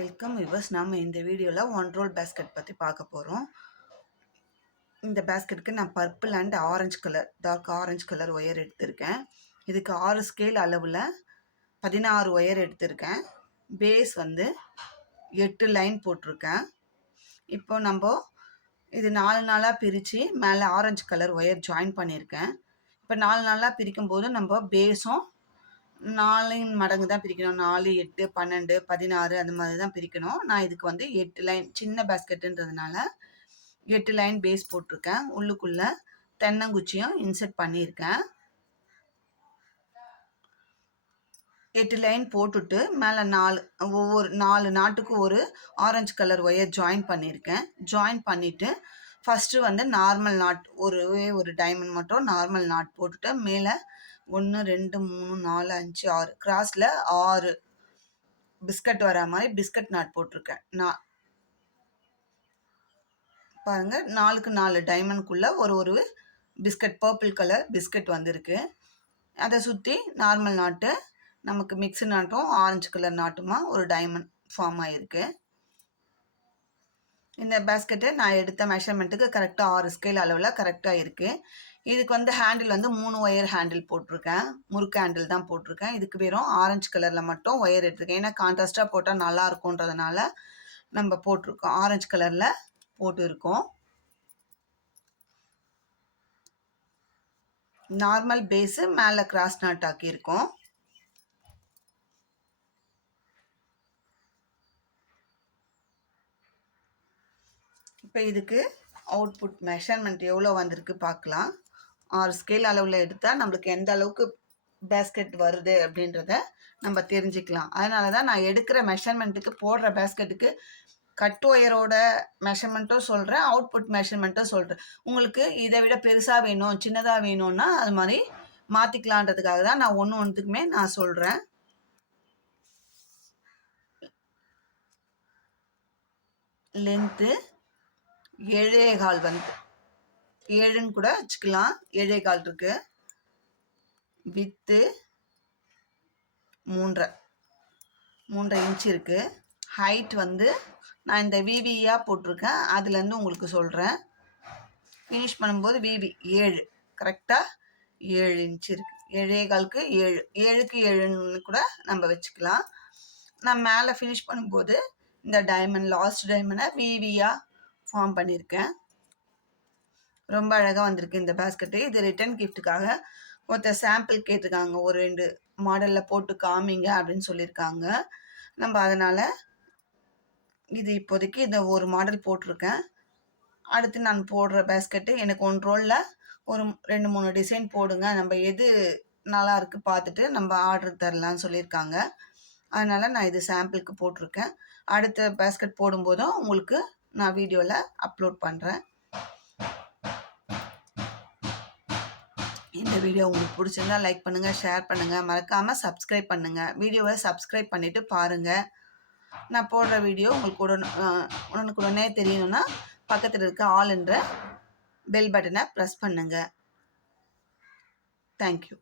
Welcome viewers. நாம் இந்த வீடியோவில் ஒன் ரோல் பேஸ்கெட் பற்றி பார்க்க போகிறோம். இந்த பேஸ்கெட்டுக்கு நான் purple and orange colour, dark orange colour wire எடுத்திருக்கேன். இதுக்கு 6 ஸ்கேல் அளவில் 16 ஒயர் எடுத்திருக்கேன். பேஸ் வந்து 8 லைன் போட்டிருக்கேன். இப்போ நம்ம இது 4 நாளாக பிரித்து மேலே ஆரஞ்சு கலர் ஒயர் ஜாயின் பண்ணியிருக்கேன். இப்போ 4 நாளாக பிரிக்கும் போது நம்ம பேஸும் 4 மடங்கு தான் பிரிக்கணும். 4, 8, 12, 16 அந்த மாதிரி தான் பிரிக்கணும். நான் இதுக்கு வந்து 8 லைன், சின்ன பேஸ்கெட்டுன்றதுனால 8 லைன் பேஸ் போட்டிருக்கேன். உள்ளுக்குள்ளே தென்னங்குச்சியும் இன்செர்ட் பண்ணியிருக்கேன். 8 லைன் போட்டுட்டு மேலே 4 நாட்டுக்கு ஒரு ஆரஞ்சு கலர் ஒயர் ஜாயின் பண்ணியிருக்கேன். ஜாயின் பண்ணிவிட்டு ஃபஸ்ட்டு வந்து நார்மல் நாட், ஒரு டைமண்ட் மட்டும் நார்மல் நாட் போட்டுட்டு மேலே 1, 2, 3, 4, 5, 6 கிராஸில் 6 பிஸ்கட் வர மாதிரி பிஸ்கட் நாட் போட்டிருக்கேன். நான் பாருங்கள், 4க்கு 4 டைமண்ட்குள்ளே ஒரு பிஸ்கட், பர்பிள் கலர் பிஸ்கட் வந்திருக்கு. அதை சுற்றி நார்மல் நாட்டு, நமக்கு மிக்ஸு நாட்டும் ஆரஞ்சு கலர் நாட்டுமா ஒரு டைமண்ட் ஃபார்ம் ஆகிருக்கு. இந்த பேஸ்கெட்டு நான் எடுத்த மெஷர்மெண்ட்டுக்கு கரெக்டாக 6 ஸ்கேல் அளவில் கரெக்டாக இருக்குது. இதுக்கு வந்து ஹேண்டில் வந்து 3 ஒயர் ஹேண்டில் போட்டிருக்கேன். முறுக்கு ஹேண்டில் தான் போட்டிருக்கேன். இதுக்கு வெறும் ஆரஞ்சு கலரில் மட்டும் ஒயர் எடுத்துருக்கேன். ஏன்னா கான்ட்ராஸ்டாக போட்டால் நல்லா இருக்கும்ன்றதுனால நம்ம போட்டிருக்கோம், ஆரஞ்சு கலரில் போட்டு இருக்கோம். நார்மல் பேஸு மேலே கிராஸ் நாட் ஆக்கியிருக்கோம். இப்போ இதுக்கு அவுட்புட் மெஷர்மெண்ட் எவ்வளோ வந்திருக்கு பார்க்கலாம். 6 ஸ்கேல் அளவில் எடுத்தால் நம்மளுக்கு எந்த அளவுக்கு பேஸ்கெட் வருது அப்படின்றத நம்ம தெரிஞ்சுக்கலாம். அதனால தான் நான் எடுக்கிற மெஷர்மெண்ட்டுக்கு, போடுற பேஸ்கெட்டுக்கு கட் ஒயரோட மெஷர்மெண்ட்டும் சொல்கிறேன், அவுட்புட் மெஷர்மெண்ட்டும் சொல்கிறேன். உங்களுக்கு இதை விட பெருசாக வேணும், சின்னதாக வேணும்னா அது மாதிரி மாற்றிக்கலான்றதுக்காக தான் நான் ஒன்றுத்துக்குமே நான் சொல்கிறேன். லென்த்து 7.25 வந்து 7ன்னு கூட வச்சுக்கலாம், 7.25 இருக்குது. வித்து 3.5 இன்ச் இருக்குது. ஹைட் வந்து நான் இந்த விவியாக போட்டிருக்கேன், அதுலேருந்து உங்களுக்கு சொல்கிறேன். ஃபினிஷ் பண்ணும்போது விவி 7, கரெக்டாக 7 இன்ச் இருக்குது. 7.25க்கு 7, 7க்கு 7ன்னு கூட நம்ம வச்சுக்கலாம். நான் மேலே ஃபினிஷ் பண்ணும்போது இந்த டைமண்ட், லாஸ்ட் டைமண்டை விவியாக ஃபார்ம் பண்ணியிருக்கேன். ரொம்ப அழகாக வந்திருக்கு இந்த பேஸ்கெட்டு. இது ரிட்டன் கிஃப்ட்டுக்காக ஒருத்தர் சாம்பிள் கேட்டிருக்காங்க, ஒரு 2 மாடலில் போட்டு காமிங்க அப்படின்னு சொல்லியிருக்காங்க. நம்ம அதனால் இது இப்போதைக்கு இந்த ஒரு மாடல் போட்டிருக்கேன். அடுத்து நான் போடுற பேஸ்கெட்டு எனக்கு 1 ரோலில் ஒரு 2-3 டிசைன் போடுங்க, நம்ம எது நல்லா இருக்குது பார்த்துட்டு நம்ம ஆர்டர் தரலான்னு சொல்லியிருக்காங்க. அதனால் நான் இது சாம்பிளுக்கு போட்டிருக்கேன். அடுத்த பேஸ்கெட் போடும்போதும் உங்களுக்கு நான் வீடியோவில் அப்லோட் பண்ணுறேன். இந்த வீடியோ உங்களுக்கு பிடிச்சிருந்தா லைக் பண்ணுங்கள், ஷேர் பண்ணுங்கள், மறக்காமல் சப்ஸ்கிரைப் பண்ணுங்கள். வீடியோவை சப்ஸ்கிரைப் பண்ணிவிட்டு பாருங்கள். நான் போடுற வீடியோ உங்களுக்கு உடனே தெரியணும்னா பக்கத்தில் இருக்க ஆல் என்ற பெல் பட்டனை ப்ரெஸ் பண்ணுங்கள். தேங்க்யூ.